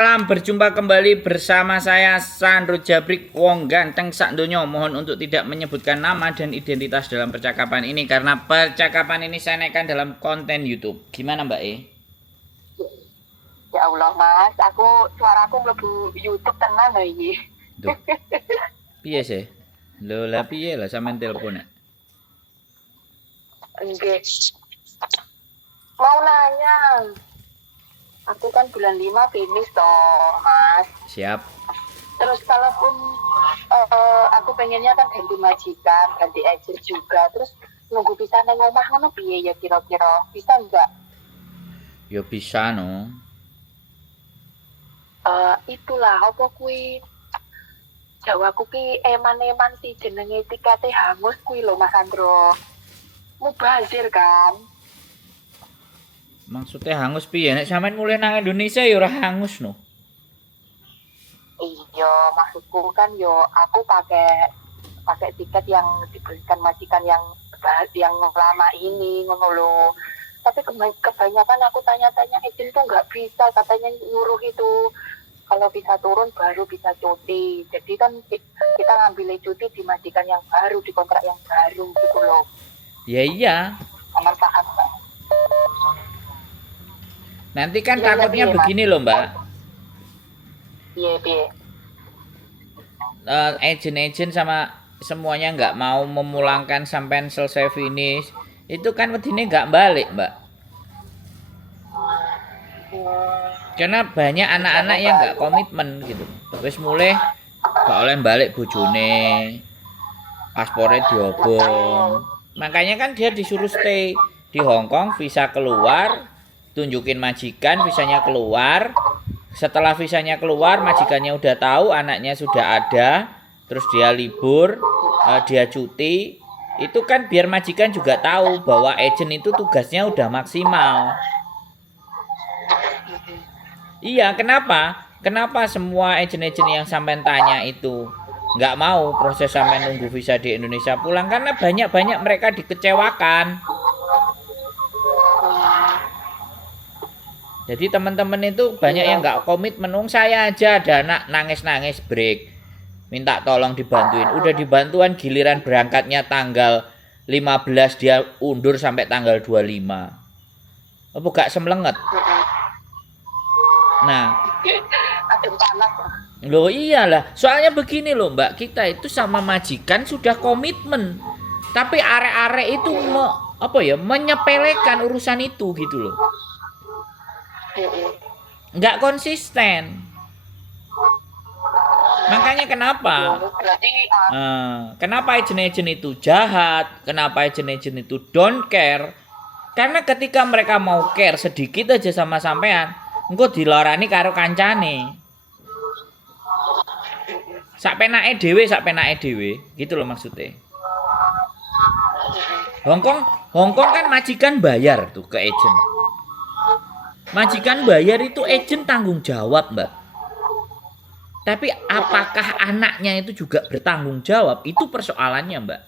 Salam, berjumpa kembali bersama saya Sandro Jabrik, wong ganteng sak donya. Mohon untuk tidak menyebutkan nama dan identitas dalam percakapan ini karena percakapan ini saya naikkan dalam konten YouTube. Gimana Mbak E? Ya Allah Mas, suaraku mlebu YouTube tenan lho iki. Duh, piye sih? Lho lah piye lah sampean telepon. Nggih. Mau nanya. Aku kan bulan 5 finish toh, Mas. Siap. Terus kalaupun aku pengennya kan ganti majikan, ganti agent juga. Terus nunggu bisa nang omah ngono piye ya kira-kira? Bisa enggak? Ya bisa no. Itulah apa kuwi Jawaku ki eman-eman sih jenenge tikete hangus kuwi lho Mas Andro. Mubazir kan? Maksudnya hangus piye? Nek sampean mulai nang Indonesia ya ora hangus no. Iya, maksudku kan yo aku pakai tiket yang diberikan majikan yang lama ini ngono lho. Tapi kebanyakan aku tanya-tanya izin tuh nggak bisa, katanya nyuruh itu kalau bisa turun baru bisa cuti. Jadi kan kita ngambil cuti di majikan yang baru, di kontrak yang baru gitu loh. Ya iya. Aman paham Mbak? Nanti kan takutnya begini loh Mbak. Iya. Agent-agent sama semuanya nggak mau memulangkan sampai selesai finish. Itu kan wedine nggak balik Mbak. Karena banyak anak-anak yang nggak komitmen gitu. Wis mulai gak oleh balik bojone, paspornya diobong. Makanya kan dia disuruh stay di Hong Kong, visa keluar, tunjukin majikan, visanya keluar. Setelah visanya keluar, majikannya udah tahu anaknya sudah ada, terus dia libur, dia cuti. Itu kan biar majikan juga tahu bahwa agent itu tugasnya udah maksimal. Iya, kenapa? Kenapa semua agent-agent yang sampean tanya itu nggak mau proses sampai nunggu visa di Indonesia pulang? Karena banyak-banyak mereka dikecewakan. Jadi teman-teman itu banyak yang nggak komitmen. Saya aja ada anak nangis-nangis break, minta tolong dibantuin. Udah dibantuan giliran berangkatnya tanggal 15 dia undur sampai tanggal 25. Apa gak semlenget? Nah, loh iyalah, soalnya begini loh Mbak, kita itu sama majikan sudah komitmen, tapi arek-arek itu menyepelekan urusan itu gitu loh, nggak konsisten. Makanya kenapa? Kenapa agent-agent itu jahat? Kenapa agent-agent itu don't care? Karena ketika mereka mau care sedikit aja sama sampean, engko dilarani karo kancane. Sak penake dhewe, gitu loh maksudnya. Hong Kong kan majikan bayar tuh ke agent. Majikan bayar itu agent tanggung jawab, Mbak. Tapi apakah anaknya itu juga bertanggung jawab? Itu persoalannya, Mbak.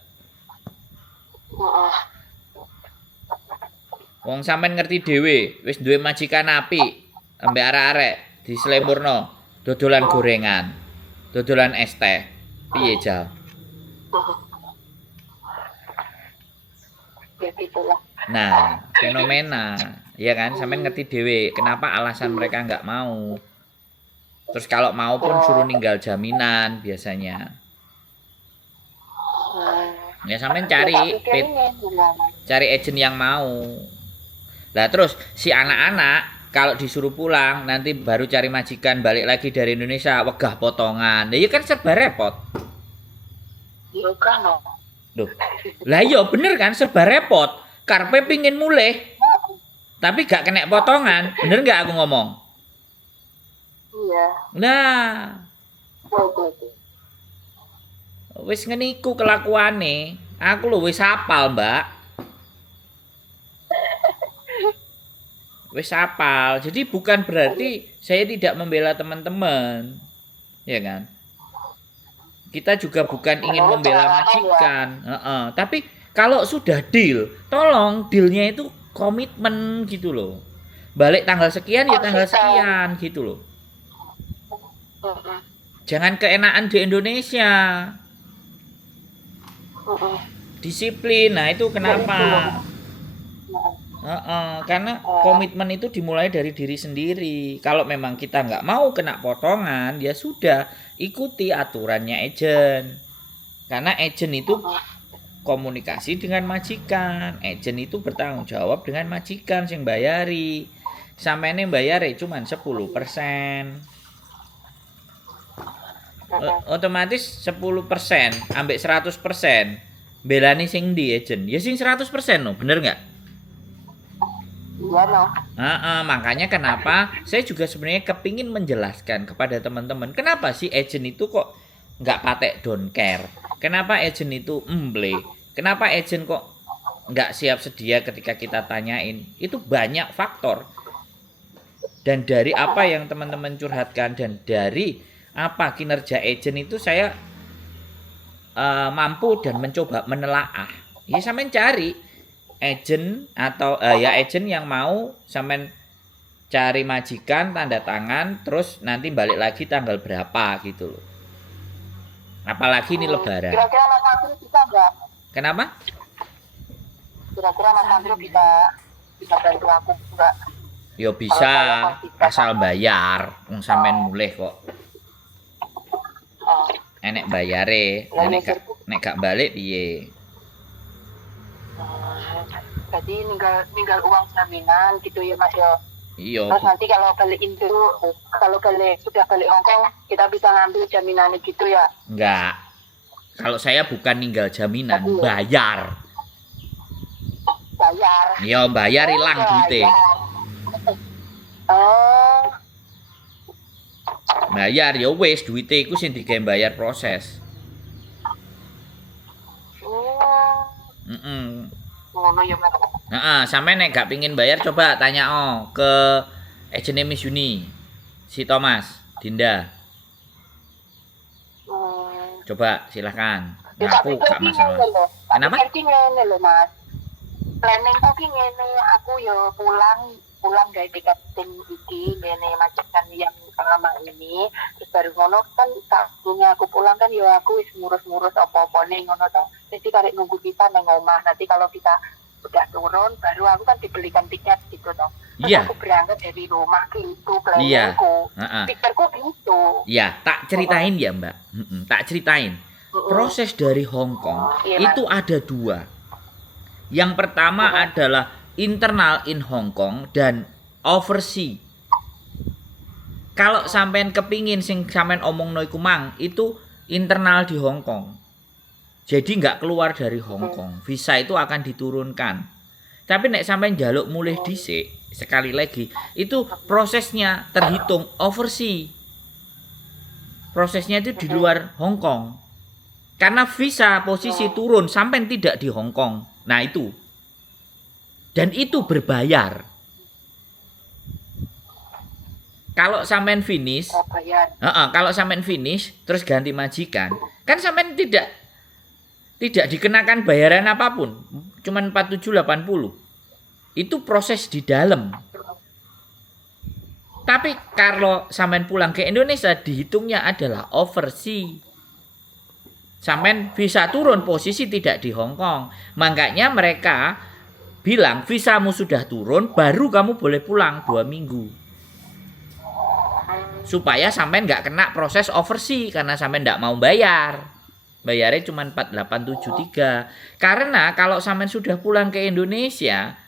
Wong sampean ngerti dhewe, wis duwe majikan apik, ambek arek-arek diselemurno, dodolan gorengan, dodolan es teh. Piye, Jal? Nah, fenomena, ya kan? Sampean ngerti dhewe, kenapa alasan mereka nggak mau? Terus kalau mau pun suruh ninggal jaminan biasanya. Ya sampean cari agent yang mau. Lah terus si anak-anak kalau disuruh pulang nanti baru cari majikan balik lagi dari Indonesia wegah potongan. Lah ya kan serba repot. Iya kan no. Loh. Lah iya bener kan serba repot. Karpe pingin mulih. Tapi gak kena potongan. Bener gak aku ngomong? Iya. Nah. Wis ngene iku kelakuane. Aku lho wis hafal, Mbak. Wis hafal. Jadi bukan berarti saya tidak membela teman-teman. Ya kan? Kita juga bukan ingin membela majikan. Tapi kalau sudah deal, tolong dealnya itu komitmen gitu loh. Balik tanggal sekian ya tanggal sekian gitu loh. Mm-mm. Jangan keenakan di Indonesia. Mm-mm. Disiplin. Nah, itu Ya, itu kenapa? loh. Nah, Karena oh, komitmen itu dimulai dari diri sendiri. Kalau memang kita nggak mau kena potongan, ya sudah, ikuti aturannya agent. Karena agent itu mm-mm. komunikasi dengan majikan. Agent itu bertanggung jawab dengan majikan sing bayari. Sampeyan bayar cuma 10%. Mm-mm. Otomatis 10% ambek 100%. Belani sing di agent. Ya sing 100% no, bener nggak? Iya no. Makanya kenapa saya juga sebenarnya kepingin menjelaskan kepada teman-teman kenapa sih agent itu kok nggak patek don't care, kenapa agent itu emble, kenapa agent kok nggak siap sedia ketika kita tanyain. Itu banyak faktor, dan dari apa yang teman-teman curhatkan dan dari apa kinerja agent itu saya mampu dan mencoba menelaah. Ya sampean cari agent atau ya agent yang mau sampean cari majikan, tanda tangan, terus nanti balik lagi tanggal berapa gitu loh. Apalagi ini lebaran. Kira-kira Mas Andrew bisa nggak? Kenapa? Kira-kira Mas Andrew bisa bisa bantu aku nggak? Yo Kalau bisa, saya konsisten. asal bayar. Wong sampean mulih kok. Oh, Enek bayare, lah nek gak balik piye? Jadi ninggal uang jaminan gitu ya Mas ya. Iya, Terus nanti kalau balik Indo, kalau sudah balik Hongkong, kita bisa ngambil jaminan gitu ya. enggak. Kalau saya bukan ninggal jaminan, Tapi bayar. bayar. Yo bayar hilang duitnya. Oh, Bayar ya wis duitnya iku sing digawe bayar proses. ngono ya Mas. Sampai nek gak pingin bayar coba tanya ke agent Miss Yuni, si Thomas, Dinda. Coba silahkan. Ngaku gak masalah. Kenapa? Tapi ngene lho Mas. Planning kok ki ngene, aku yo pulang dari tiketing iki ngene majikan yang selama ini. Terus baru ngono kan waktunya aku pulang kan yo aku wis ngurus-ngurus apa-apane ngono to. Jadi karek nunggu kita nang omah. Nanti kalau kita udah turun baru aku kan dibelikan tiket gitu toh. Iya. Aku berangkat dari rumah gitu Iya. planningku. Pikirku gitu. Iya, tak ceritain ya Mbak. Tak ceritain. Proses dari Hong Kong itu ada dua. Yang pertama adalah internal in Hong Kong dan overseas. Kalau sampean kepingin sing sampean omong iku mang, itu internal di Hong Kong. Jadi nggak keluar dari Hong Kong. Visa itu akan diturunkan. Tapi nek sampean njaluk mulih dhisik, sekali lagi, itu prosesnya terhitung overseas. Prosesnya itu di luar Hong Kong. Karena visa posisi turun sampai tidak di Hong Kong. Nah itu. Dan itu berbayar. Kalau sampean finish, kalau sampean finish terus ganti majikan, kan sampean tidak dikenakan bayaran apapun, cuman 4780. Itu proses di dalam. Tapi kalau sampean pulang ke Indonesia dihitungnya adalah overseas. Sampean visa turun posisi tidak di Hong Kong. Makanya mereka bilang visamu sudah turun baru kamu boleh pulang 2 minggu. Supaya sampean nggak kena proses overseas karena sampean nggak mau bayar. Bayarnya cuma 4873. Karena kalau sampean sudah pulang ke Indonesia,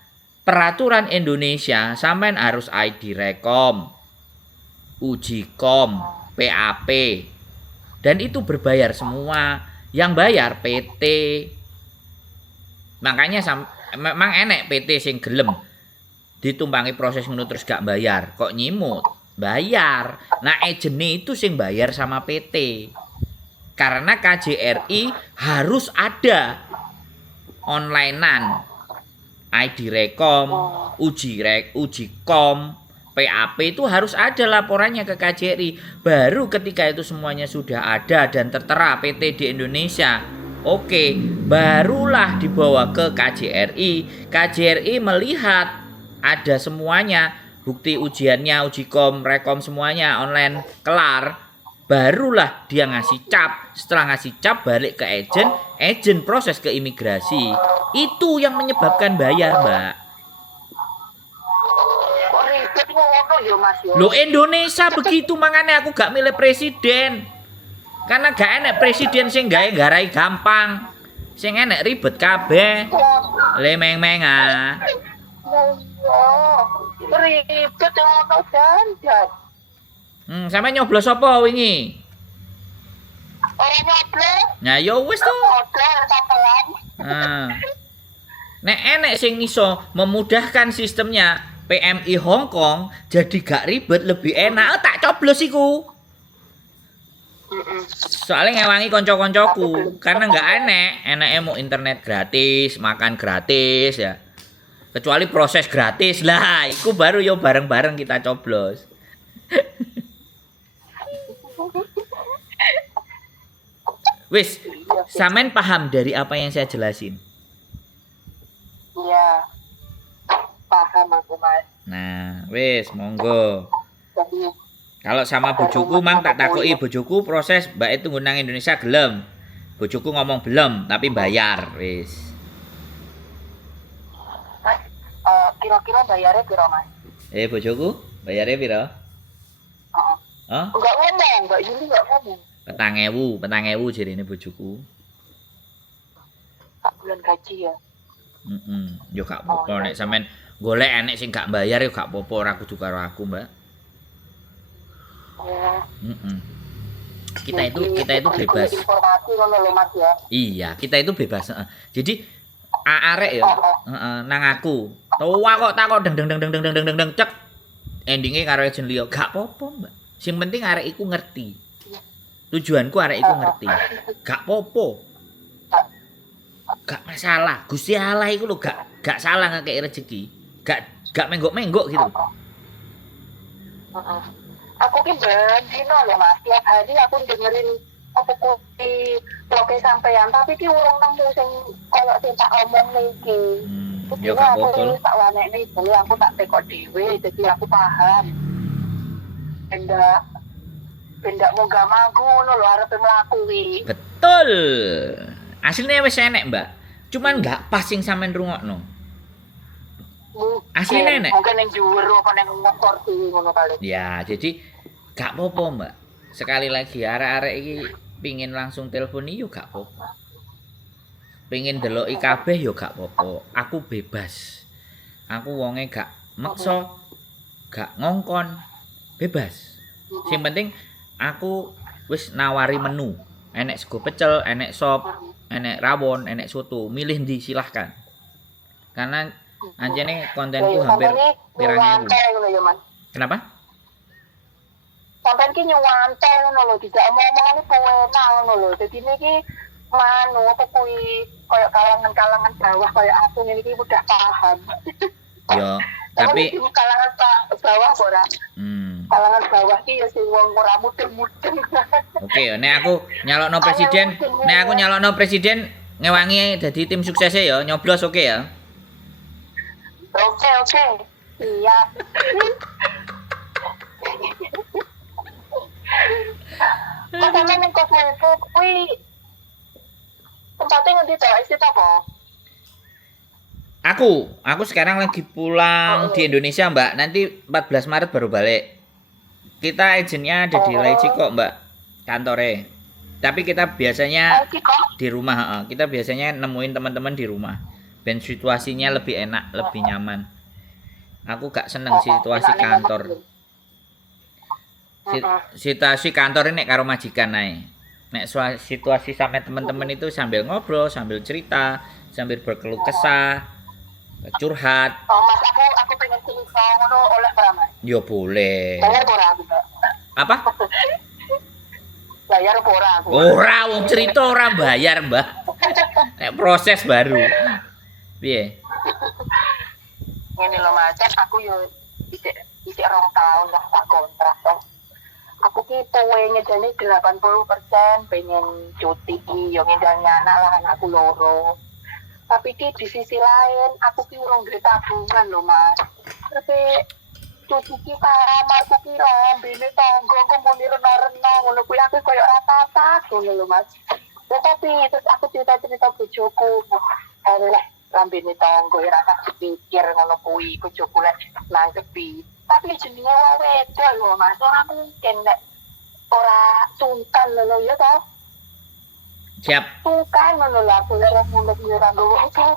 peraturan Indonesia sampean harus ID Rekom, uji kom, PAP. Dan itu berbayar semua. Yang bayar PT. Makanya memang enek PT sing gelem ditumpangi proses ngono terus gak bayar. Kok nyimut? Bayar. Nah, agene itu sing bayar sama PT. Karena KJRI harus ada onlinean. ID Rekom, uji kom, PAP itu harus ada laporannya ke KJRI. Baru ketika itu semuanya sudah ada dan tertera PT di Indonesia, oke, barulah dibawa ke KJRI. KJRI melihat ada semuanya, bukti ujiannya, uji kom, rekom semuanya online kelar, barulah dia ngasih cap. Setelah ngasih cap balik ke agent proses ke imigrasi. Itu yang menyebabkan bayar, Mbak. Kok ribet ngono ya Mas yo. Loh Indonesia begitu, makanya aku gak milih presiden. Karena gak enak presiden sing gawe garai gampang. Sing enak ribet kabeh. Lemeng-meng ah. Ribet ngono janjan. Sampe nyoblos apa wingi? Ora nyoblos. Nah, ya wis to. Nyoblos sampean. Nah. Nek enek sing iso memudahkan sistemnya PMI Hong Kong jadi gak ribet lebih enak, tak coblos iku. Soalnya ngewangi konco-koncoku karena nggak enaknya mau internet gratis, makan gratis ya. Kecuali proses gratis lah, itu baru yo bareng-bareng kita coblos. Wis, sampean paham dari apa yang saya jelasin? Iya. Paham aku, Mas. Nah, wis monggo. Jadi Kalau sama bojoku mang tak takoki bojoku proses mbak itu ngundang Indonesia gelem. Bojoku ngomong belum tapi bayar wis. kira-kira bayarnya piro, Mas? Bojoku bayarnya piro? Heeh. Oh? Enggak ngomong, Mbak Yuli enggak ngomong. 4.000 jarine bojoku. Tak bulan gaji ya. Yo gak apa-apa nek sampean golek enek sing gak bayar yo gak apa-apa ora kudu karo aku, Mbak. Oh. Kita itu bebas. Informasi ngono lho, Mas ya. Iya, kita itu bebas. Jadi arek ya, nang aku. Tuwa kok takok deng cek. Endinge karo agent liya gak apa-apa, Mbak. Sing penting arek iku ngerti. Tujuanku arek iku ngerti. Gak apa-apa. Gak masalah. Gusti Allah iku lho gak salah ngekeki rezeki. Gak menggok-menggok gitu. Aku ki bendino lho Mas, tiap hari aku dengerin apa kuwi vloge sampean, tapi ki urung nemu sing koyo sing tak omong iki. Ya gak apa-apa lho. Tak wanekne iki aku tak tekok dhewe, jadi aku paham. Benda munggah mangku ngono lho arepe mlaku iki. Betul. Aslinya wis enek, Mbak. Cuman gak pas sing sampean rungokno. Aslinya enek. Mungkin yang dhuwur apa ning motor iki ngono kali. Ya, jadi gak apa-apa, Mbak. Sekali lagi arek-arek iki pingin langsung telepon yo gak apa-apa. Pingin deloki kabeh yo gak apa-apa. Aku bebas. Aku wonge gak maksa, gak ngongkon. Bebas. Sing penting aku wis nawari menu. Enek sego pecel, enek sop, enek rawon, enek soto. Milih ndi silahkan. Karena anjene kontenku hampir pirang ewu. Kenapa? Sampai ki nyuwante ngono lho, tidak omong-omongane pewenang ngono lho. Dadi niki manu apa kuwi koyo kalangan-kalangan bawah koyo aku niki mudah paham. Yo, tapi kalangan bawah ora. Kalangan bawah ki ya sing wong ora mudeng-mudeng. Oke, nek aku nyalokno presiden ngewangi dadi tim suksesnya ya, nyoblos oke ya. Oke. Siap. Karena ning kos itu kuwi tempatnya ngendi to? Isi apa? Aku sekarang lagi pulang di Indonesia, Mbak. Nanti 14 Maret baru balik. Kita agennya ada di Laici kok, Mbak. Kantore. Tapi kita biasanya di rumah, kita biasanya nemuin teman-teman di rumah. Ben situasinya lebih enak, lebih nyaman. Aku gak seneng situasi kantor. Situasi kantor ini karo majikan ae. Nek situasi sama teman-teman itu sambil ngobrol, sambil cerita, sambil berkeluh kesah, curhat. Oh, Mas, aku pengen cerita ngono oleh Mas. Yo boleh. Bayar ora aku, Mbak? Apa? Bayar ora aku? Ora, wong cerita ora bayar, Mbak. Nek proses baru. Piye? Ngene lho, Mas, aku yo isik 2 tahun lah tak kontrak toh. Aku ki pengen ngedani 80% pengen cuti yo ngedani anak lah, anakku loro. Tapi ki di sisi lain aku ki urung duwe tabungan lho, Mas. Tapi cuti ki kamarku ki rombene tangga aku muni rena-rena ngono kuwi kuwi aku koyo rata ngono lho Mas. Ya tapi terus aku cerita-cerita bojoku. Eleh lambene tangga ya rasa dipikir ngono kuwi bojoku lek nangkepi. Tapi jenenge wong wedok lho Mas, ora mungkin nek ora sungkan lho ya toh. Siap. Sungkan ngono lho aku lek muluk yo ora nggowo apa.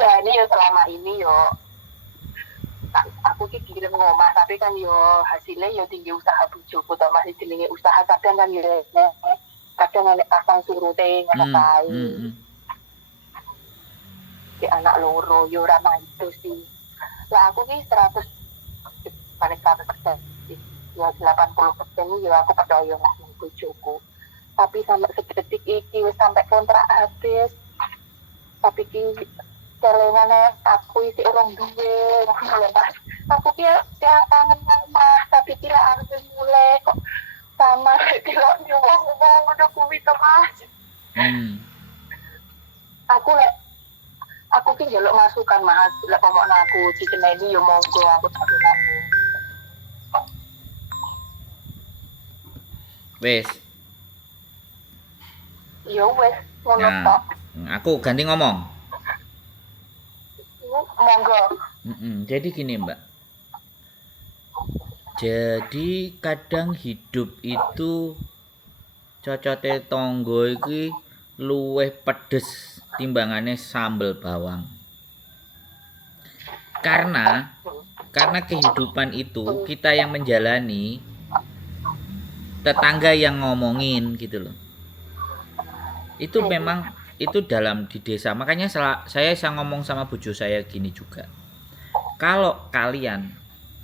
Jadi ya selama ini yo aku ki kirim ngomah tapi kan yo hasilnya yo tinggi usaha bojoku to masih jenenge usaha kadang kan yo kadang nek pasang surute ngono kae. Di anak loro yo ora mantu sih. Lah aku ki 100 paling 100%. Ya 80% yo aku percaya lah nang bojoku. Tapi sampai sedetik iki wis sampai kontrak habis. Tapi ki celengan aku isi orang duwe Mas. Aku kira kangen Mas, tapi kira harus mulai kok sama kira nyuwung udah kuwi to Mas. Aku ki njaluk masukan Mas, lek pomokno aku dikeneni yo monggo aku tak denani. Wes. Yo wes ngono tok. Aku ganti ngomong. Monggo. Jadi gini Mbak. Jadi kadang hidup itu cocote tonggo iki luwih pedes timbangane sambel bawang. Karena kehidupan itu kita yang menjalani, tetangga yang ngomongin gitu loh. Itu memang itu dalam di desa. Makanya saya ngomong sama bojo saya gini juga. Kalau kalian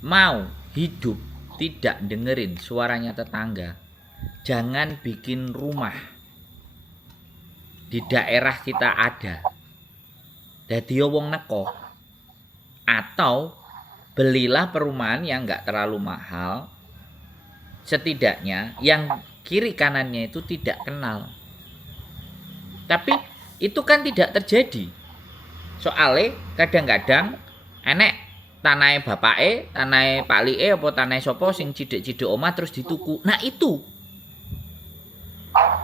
mau hidup tidak dengerin suaranya tetangga, jangan bikin rumah di daerah kita ada. Dadi wong neko. Atau belilah perumahan yang enggak terlalu mahal. Setidaknya yang kiri kanannya itu tidak kenal. Tapi itu kan tidak terjadi. Soalnya kadang-kadang enek tanahe bapake, tanahe palike apa tanahe sapa sing cidhek-cidhek omah terus dituku. Nah itu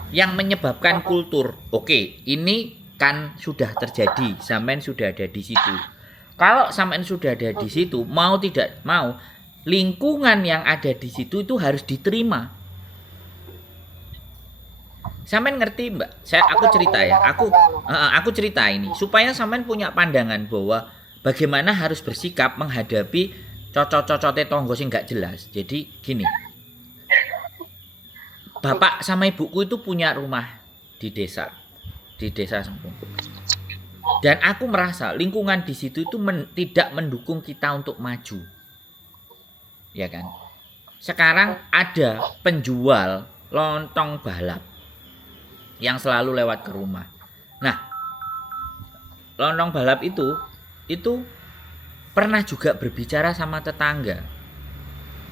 yang menyebabkan kultur. Oke, ini kan sudah terjadi, sampean sudah ada di situ. Kalau sampean sudah ada di situ, mau tidak mau, lingkungan yang ada di situ itu harus diterima. Sampean ngerti Mbak? Aku cerita ya. Aku cerita ini supaya sampean punya pandangan bahwa bagaimana harus bersikap menghadapi cocok-cocote tonggo sing gak jelas. Jadi gini. Bapak sama ibuku itu punya rumah di desa. Di desa Sempung. Dan aku merasa lingkungan di situ itu tidak mendukung kita untuk maju. Ya kan? Sekarang ada penjual lontong balap yang selalu lewat ke rumah. Nah, lontong balap itu pernah juga berbicara sama tetangga.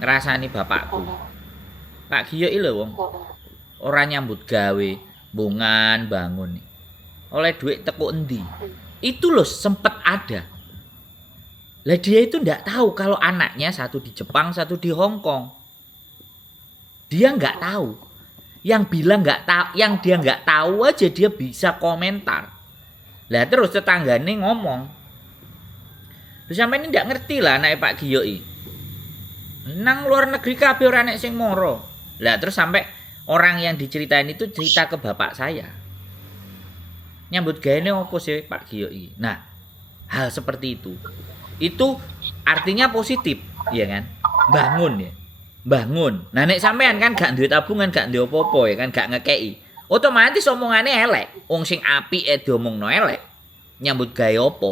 Ngerasani bapakku. Pak Giyo iki lho wong. Ora nyambut gawe, bungan bangun. Oleh duit teko endi? Itu loh sempet ada. Lah dia itu ndak tahu kalau anaknya satu di Jepang, satu di Hong Kong. Dia nggak tahu. Yang bilang nggak tahu, yang dia nggak tahu aja dia bisa komentar. Lah terus tetanggane ngomong. Terus sampe ini ndak ngerti lah anake Pak Giyo iki. Nang luar negeri kabeh ora nek sing moro. Lah terus sampai orang yang diceritain itu cerita ke bapak saya. Nyambut gaene opo sih Pak Giyo iki? Nah, hal seperti itu. Itu artinya positif, ya kan? Bangun ya. Bangun. Nah nek sampean kan gak duwe tabungan, gak duwe apa-apa ya kan, gak ngekeki. Otomatis omongane elek. Wong sing apike diomongno elek. Nyambut gawe apa?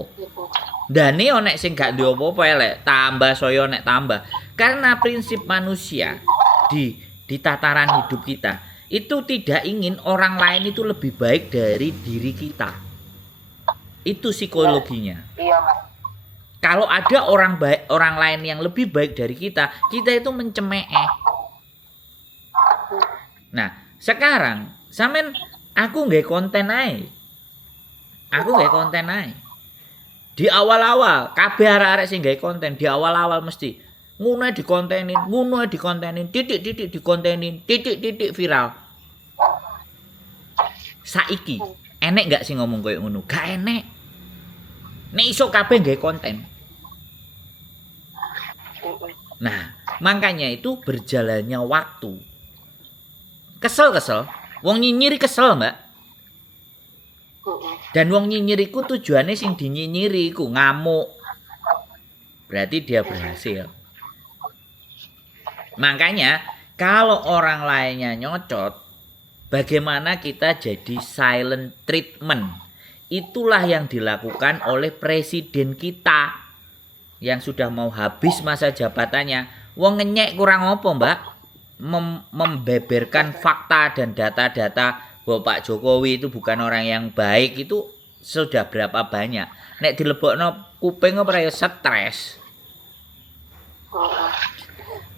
Dane nek sing gak duwe apa-apa elek, tambah saya nek tambah. Karena prinsip manusia di tataran hidup kita itu tidak ingin orang lain itu lebih baik dari diri kita. Itu psikologinya. Iya, Mas. Kalau ada orang lain yang lebih baik dari kita itu mencemeeh. Nah, sekarang sampean aku nggak konten ae. Di awal-awal kabeh arek-arek sing nggawe konten di awal-awal mesti ngono ae dikontenin, titik dikontenin, titik viral. Saiki enek gak sih ngomong koyo ngono? Gak enek. Nek iso kabeh nggawe konten. Nah, makanya itu berjalannya waktu. Kesel. Wong nyinyiri kesel, Mbak. Dan wong nyinyir iku tujuannya sing dinyinyiri iku ngamuk. Berarti dia berhasil. Makanya kalau orang lainnya nyocot, bagaimana kita jadi silent treatment? Itulah yang dilakukan oleh presiden kita yang sudah mau habis masa jabatannya. Wong ngenyek kurang apa, Mbak? Membeberkan fakta dan data-data bahwa Pak Jokowi itu bukan orang yang baik itu sudah berapa banyak. Nek dilebokno kuping ora ya stres.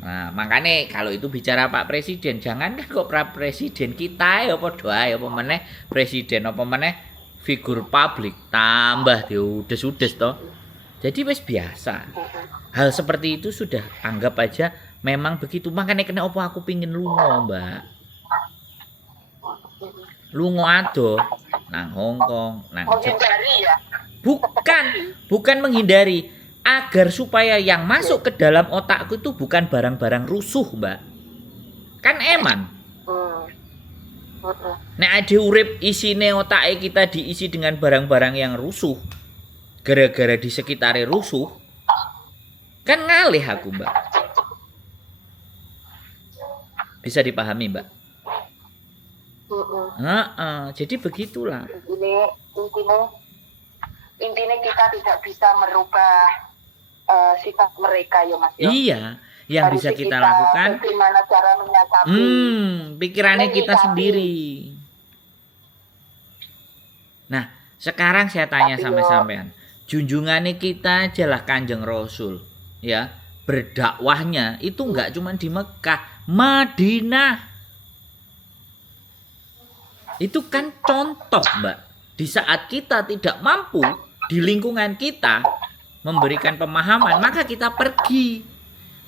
Nah, makanya kalau itu bicara Pak Presiden, jangan kan kok Pak Presiden kita ya padha ae apa meneh presiden apa meneh figur publik tambah diudes-udes toh. Jadi wis biasa. Hal seperti itu sudah anggap aja memang begitu. Makanya kena apa aku pingin lunga, Mbak. Lunga ado nang Hongkong, nang menghindari ya. Bukan menghindari, agar supaya yang masuk ke dalam otakku itu bukan barang-barang rusuh, Mbak. Kan eman. Nek ade urip isine otake kita diisi dengan barang-barang yang rusuh. Gara-gara di sekitarnya rusuh. Kan ngalih aku, Mbak. Bisa dipahami, Mbak? Jadi begitulah. Intinya kita tidak bisa merubah sifat mereka ya Mas. Iya, yang dari bisa kita kita lakukan bagaimana cara menyikapi pikirannya kita menyikapi. sendiri. Nah, sekarang saya tanya Tapi sama sampean. Junjungannya kita ajalah Kanjeng Rasul, ya. Berdakwahnya itu enggak cuma di Mekah, Madinah. Itu kan contoh, Mbak. Di saat kita tidak mampu di lingkungan kita memberikan pemahaman, maka kita pergi.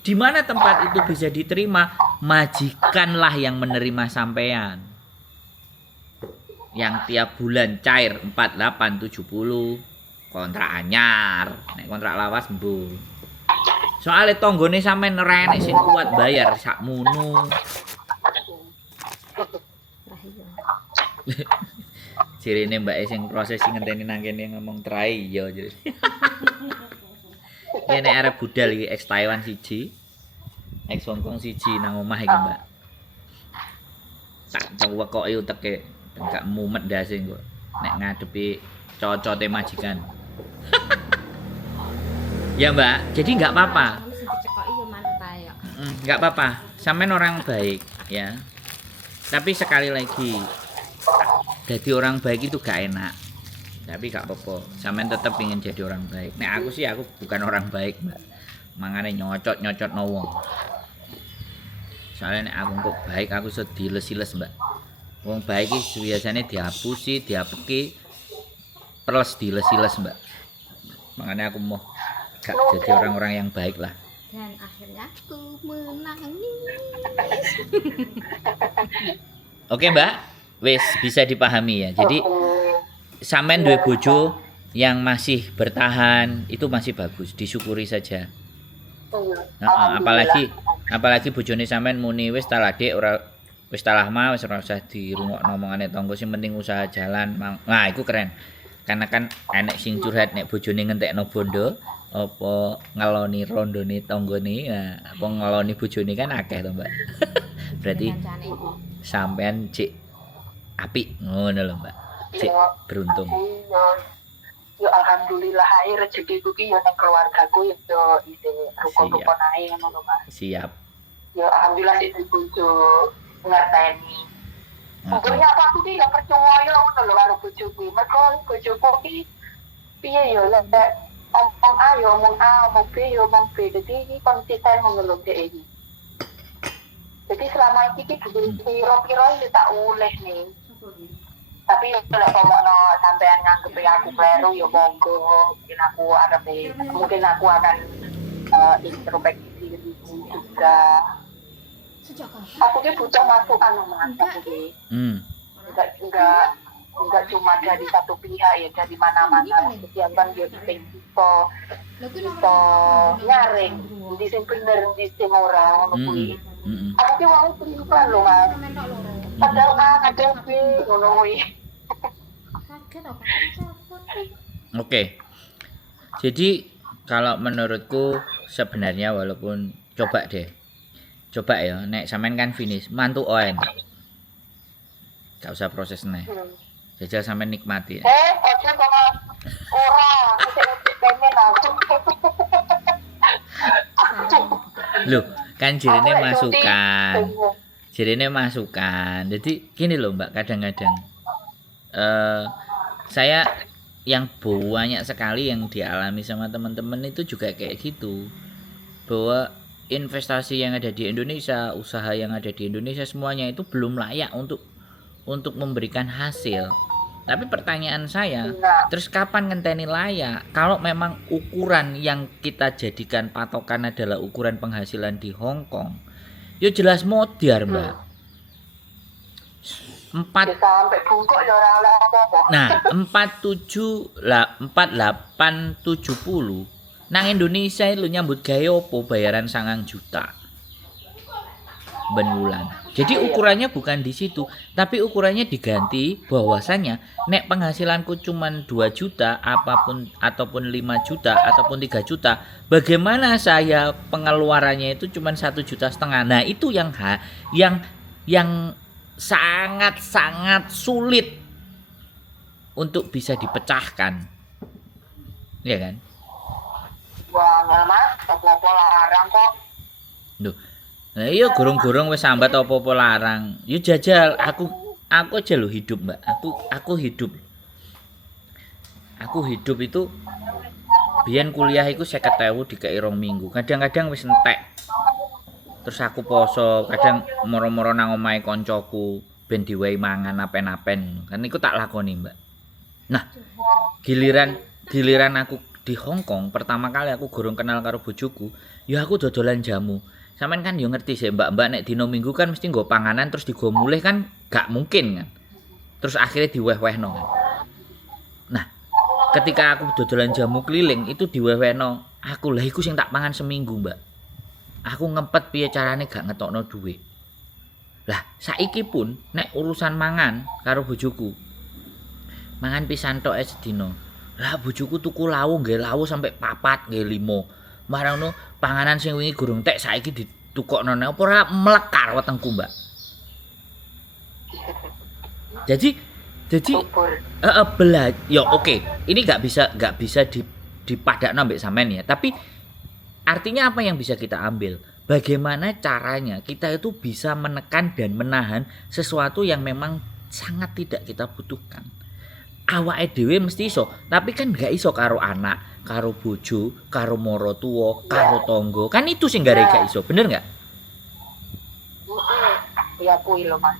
Di mana tempat itu bisa diterima, majikanlah yang menerima sampean. Yang tiap bulan cair 4870 kontrak anyar, nek kontrak lawas mbuh. Soale tanggane sampean nerenek sing kuat bayar sakmono. Cirine Mbak sing proses sing ngenteni nang kene ngomong trai ya jadi. Nek arep budal iki ex Taiwan siji, ex Hongkong siji nang omah iki, Mbak. Tak cewekoki uteke gak mumet ndase kok nek ngadepi cocote majikan. Ya, Mbak. Jadi nggak apa-apa. Nggak apa-apa. Sampean orang baik, ya. Tapi sekali lagi, jadi orang baik itu gak enak. Tapi gak apa-apa. Sampean tetap ingin jadi orang baik. Nah, aku bukan orang baik, Mbak. Mangane nyocot no wong. Soalnya nek aku kok baik, aku iso diles-iles, Mbak. Wong baik iki biasanya dihapusi, diapeki, terus diles-iles, Mbak. Makanya aku mau gak jadi orang-orang yang baik lah. Dan akhirnya aku menangis. Oke, Mbak. Wis bisa dipahami ya. Jadi sampean duwe bojo yang masih bertahan itu masih bagus, disyukuri saja. Apalagi bojone sampean muni wis ta Dik ora wis ta lama wis ora usah dirungokno omongane tangga sing penting usaha jalan. Nah, iku keren. Karena kan enek sing curhat nek bojone ngentekno bondo apa ngeloni rondone tanggane. Nah, apa ngeloni bojone kan akeh to, Mbak. Berarti sampean cik apik ngono lho, Mbak. Cik beruntung. Ya alhamdulillah ae rezekiku ki ya ning keluargaku ya isi rukun-rukun ae ngono Mas. Siap. Ya alhamdulillah sik bojo ngerteni. Sebenarnya apa aku ki ya percaya ngono lho karo bojoku. Mergo bojoku ki piye ya lek omong A ya omong A, omong B ya omong B. Jadi konsisten ngono lho dhek iki. Jadi selama iki ki piro-piro iki tak uleh nih. Tapi kalau ngomongno sampean nganggep aku kleru ya monggo, mungkin aku akan introspeksi diri enggak. Sejak kapan? Aku ki butuh masukan Mas. Aku ki. Enggak cuma dari satu pihak ya, dari mana-mana. Kesiapan dia bisa Lha kuwi bisa nyaring di sing bener di sing ora ngono kuwi. Aku ki wau pelan lho Mas. Padahal kadang ki ngono kuwi. Kaget apa? Telepon. Oke. Jadi kalau menurutku sebenarnya walaupun coba ya nek sampean kan finish mantu ON. Gak usah proses nih. Jajal sampean nikmati. Ojo sama ora, aku pengen aku. Loh, kan jirine masukan. Jirine masukan. Jadi gini loh Mbak, kadang-kadang saya yang banyak sekali yang dialami sama teman-teman itu juga kayak gitu. Bahwa investasi yang ada di Indonesia, usaha yang ada di Indonesia semuanya itu belum layak untuk memberikan hasil. Tapi pertanyaan saya, terus kapan ngenteni layak? Kalau memang ukuran yang kita jadikan patokan adalah ukuran penghasilan di Hong Kong, ya jelas modiar Mbak. 4 sampai bungkuk ya ora oleh apa-apa. Nah, 4870 nang Indonesia itu nyambut gawe opo bayaran 9 juta ben wulan. Jadi ukurannya bukan di situ, tapi ukurannya diganti bahwasanya nek penghasilanku cuman 2 juta apapun ataupun 5 juta ataupun 3 juta, bagaimana saya pengeluarannya itu cuman 1,5 juta. Nah, itu yang sangat-sangat sulit untuk bisa dipecahkan. Iya kan? Wah, Mas, apa-apa larang kok. Duh. Nah, iya gurung-gurung wis sambat apa-apa larang. Yo jajal, aku aja lo hidup, Mbak. Aku hidup. Aku hidup itu biyen kuliah iku 50.000 dikei 2 minggu. Kadang-kadang wis entek. Terus aku poso, kadang moro-moro nang omahe koncoku ben diwehi mangan apen-apen. Kan iku tak lakoni, Mbak. Nah, giliran aku di Hong Kong, pertama kali aku gurung kenal karo bojoku, ya aku dodolan jamu. Sampeyan kan yo ngerti sih Mbak nek dino Minggu kan mesti nggo panganan terus digo mulih kan gak mungkin kan. Terus akhirnya diweh-wehno kan. Nah, ketika aku dodolan jamu keliling itu diweh-wehno, aku lah iku sing tak pangan seminggu, Mbak. Aku ngempet piye carane gak ngetokno duit. Lah, saiki pun nek urusan mangan karo bojoku. Mangan pisan tok sedina. Lah bojoku tuku lawu nggih lawu sampai 4 nggih 5. Marang panganan sing wingi gurung tek saiki ditukokno apa ora melekar wetengku, Mbak. Jadi ya oke. Ini nggak bisa dipadakno mbek sampean ya. Tapi artinya apa yang bisa kita ambil? Bagaimana caranya kita itu bisa menekan dan menahan sesuatu yang memang sangat tidak kita butuhkan. Awake dhewe mesti iso, tapi kan gak iso karo anak, karo bojo, karo moro tuwa, karo tangga. Kan itu sing gare gak iso, bener gak? Ya kuwi lho, Mas.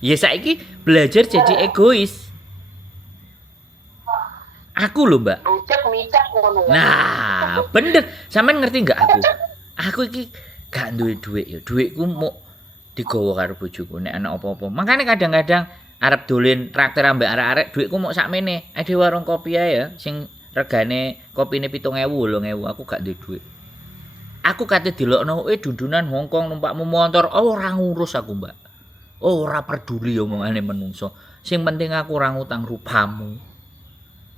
Ya saiki belajar jadi egois. Aku lho, Mbak. Micak ngono. Nah, bener. Sampeyan ngerti gak aku? Aku iki gak duwe duit ya. Duitku mau digawa karo bojoku nek ana apa-apa. Makane kadang-kadang arep dolen traktir ambek arek-arek duitku mok sakmene. Ade warung kopi ae ya sing regane kopine 7.000 8.000 aku gak duwe duit. Aku kate dilokno dundunan Hong Kong numpakmu motor ora ngurus aku, Mbak. Ora peduli omongane menungso. Sing penting aku ora ngutang rupamu.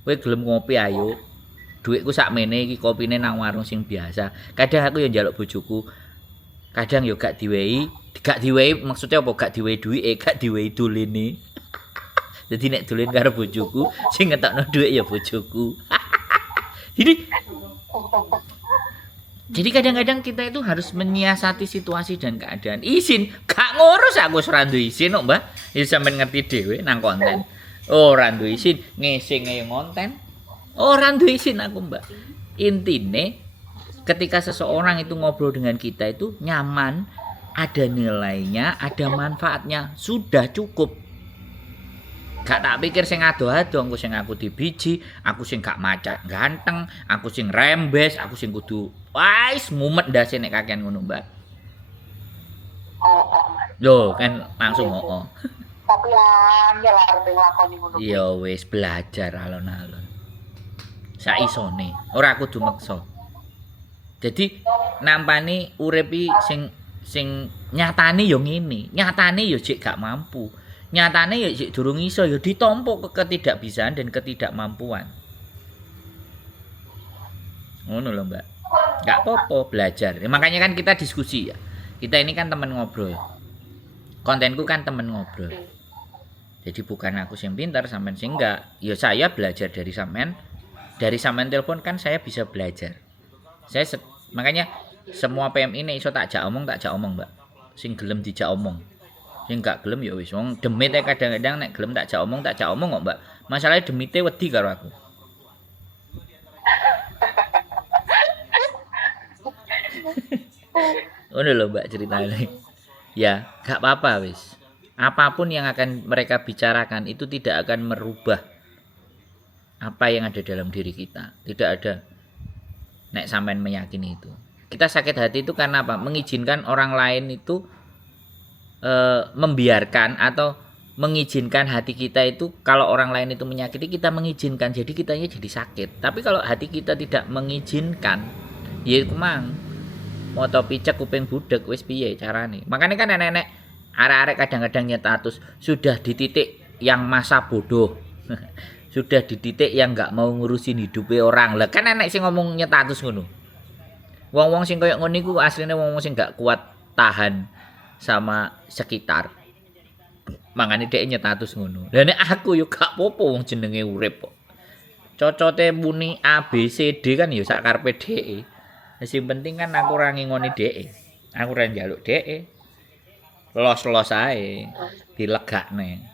Kowe gelem ngopi ayo. Duitku sakmene iki kopine nang warung sing biasa. Kadang aku yo njaluk bojoku. Kadang yo gak diwehi maksudnya apa gak diwehi duwike, gak diwehi dolene. Jadi nek dolen karo bojoku sing ngetokno dhuwit ya bojoku. Jadi kadang-kadang kita itu harus menyiasati situasi dan keadaan. Izin, gak ngurus aku ora duwe izin kok, Mbak. Ya sampean ngerti dhewe nang konten. Ora duwe izin, ngising ayo konten. Ora duwe izin aku, Mbak. Intine ketika seseorang itu ngobrol dengan kita itu nyaman, ada nilainya, ada manfaatnya, sudah cukup. Gak tak pikir sing ado-ado, aku sing aku dibiji, aku sing gak maca ganteng, aku sing rembes, aku sing kudu wis mumet ndase nek kakean ngono, Mbak. Oh, Mas. Loh, kan langsung oh. Tapi angel arep nglakoni ngono. Ya wis belajar alon-alon. Saisone, ora kudu meksa. Jadi nampani urip sing nyatane ya ngene, nyatane ya jek gak mampu. Nyatane ya jek durung iso ya ditampa ketidakbisaan dan ketidakmampuan. Ngono lho, Mbak. Gak apa-apa belajar. Ya, makanya kan kita diskusi ya. Kita ini kan teman ngobrol. Kontenku kan teman ngobrol. Jadi bukan aku sing pintar sampean sing enggak. Ya saya belajar dari sampean. Dari sampean telepon kan saya bisa belajar. Makanya semua PM ini iso tak jak omong, Mbak. Sing gelem dijak omong. Sing gak gelem ya wis wong demite kadang-kadang nek gelem tak jak omong kok, Mbak. Masalahnya demite wedi karo aku. Ngono lho, Mbak, ceritanya. Ya, gak apa-apa wis. Apapun yang akan mereka bicarakan itu tidak akan merubah apa yang ada dalam diri kita. Tidak ada nek sampean meyakini itu. Kita sakit hati itu karena apa? Mengizinkan orang lain itu membiarkan atau mengizinkan hati kita itu, kalau orang lain itu menyakiti kita mengizinkan, jadi kitanya jadi sakit. Tapi kalau hati kita tidak mengizinkan, ya kumang moto picek kuping budek wis piye carane. Makanya kan nenek-nenek arek-arek kadang-kadang nyetatus sudah di titik yang masa bodoh. Sudah di titik yang enggak mau ngurusin hidupnya orang. Lah kan nenek sing ngomong nyetatus ngono. Wong-wong sing koyo ngono iku asline wong-wong sing enggak kuat tahan sama sekitar. Mangane dhek nyetatus ngono. Lah nek aku yo gak apa-apa wong jenenge urip kok. Cocote muni A B C D kan ya sak karepe dhek. Sing penting kan aku ora ngingoni dhek. Aku ora njaluk dhek. Los-los ae, dilegakne.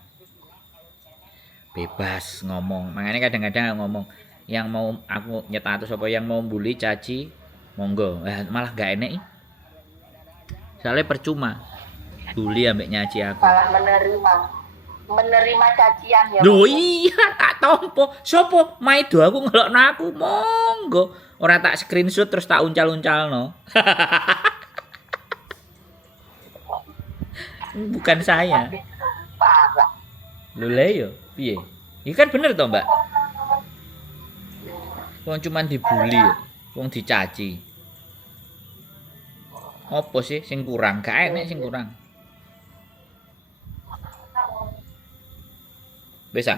Bebas ngomong. Makanya kadang-kadang ngomong yang mau aku nyetatus apa yang mau bully caci monggo. Malah gak enek. Soalnya percuma. Bully ambek nyaci aku. Malah menerima cacian ya. Lho iya tak tompo. Sopo maido aku ngelokno aku monggo. Ora tak screenshot terus tak uncal-uncalno. Bukan saya. Parah. Lho le yo piye? Iki kan bener toh, Mbak? Wong cuman dibully, wong dicaci. Apa sih sing kurang? Gak enek sing kurang. Wis.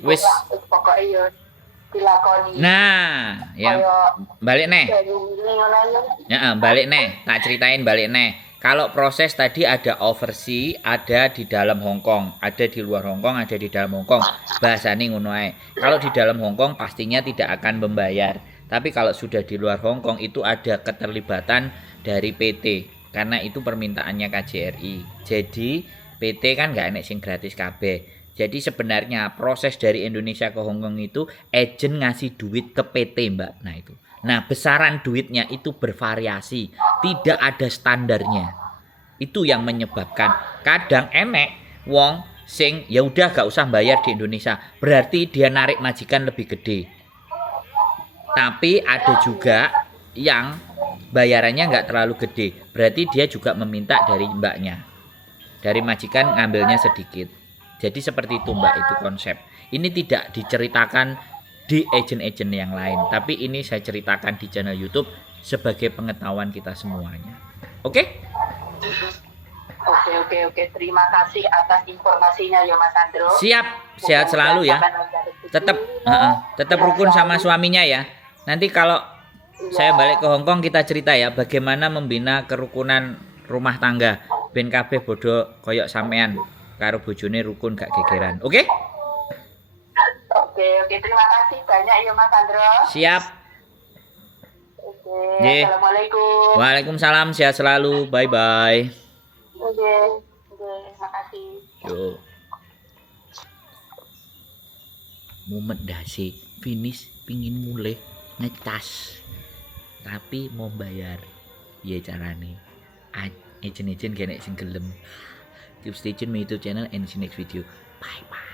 Wis. Pokoke yo dilakoni. Nah, ya balik neh. Ya, balik neh. Tak ceritain balik neh. Kalau proses tadi ada overseas, ada di dalam Hongkong, ada di luar Hongkong, ada di dalam Hongkong. Bahasane ngono ae. Kalau di dalam Hongkong pastinya tidak akan membayar. Tapi kalau sudah di luar Hongkong itu ada keterlibatan dari PT. Karena itu permintaannya KJRI. Jadi PT kan nggak enek sing gratis kabeh. Jadi sebenarnya proses dari Indonesia ke Hongkong itu agent ngasih duit ke PT, Mbak. Nah itu. Nah besaran duitnya itu bervariasi. Tidak ada standarnya. Itu yang menyebabkan kadang enek wong sing ya udah gak usah bayar di Indonesia. Berarti dia narik majikan lebih gede. Tapi ada juga yang bayarannya nggak terlalu gede. Berarti dia juga meminta dari mbaknya. Dari majikan ngambilnya sedikit. Jadi seperti itu, Mbak, itu konsep. Ini tidak diceritakan di agent-agent yang lain, tapi ini saya ceritakan di channel YouTube sebagai pengetahuan kita semuanya. Oke? Oke. Terima kasih atas informasinya ya Mas Andro. Siap, sehat selalu ya. Tetap rukun sama suaminya ya. Nanti kalau saya balik ke Hongkong kita cerita ya bagaimana membina kerukunan rumah tangga. Ben kabeh bodoh koyok sampean karo bojone rukun gak gegeran. Oke? Oke, terima kasih banyak ya Mas Andro. Siap. Oke, assalamualaikum. Waalaikumsalam, sehat selalu. Bye bye. Oke, terima kasih. Yo. Mumet dah sih, finish pingin mulai ngecas. Tapi mau bayar. Piye carane? Ejen-ejen kene sing gelem. Keep stay tune my YouTube channel and see you next video. Bye bye.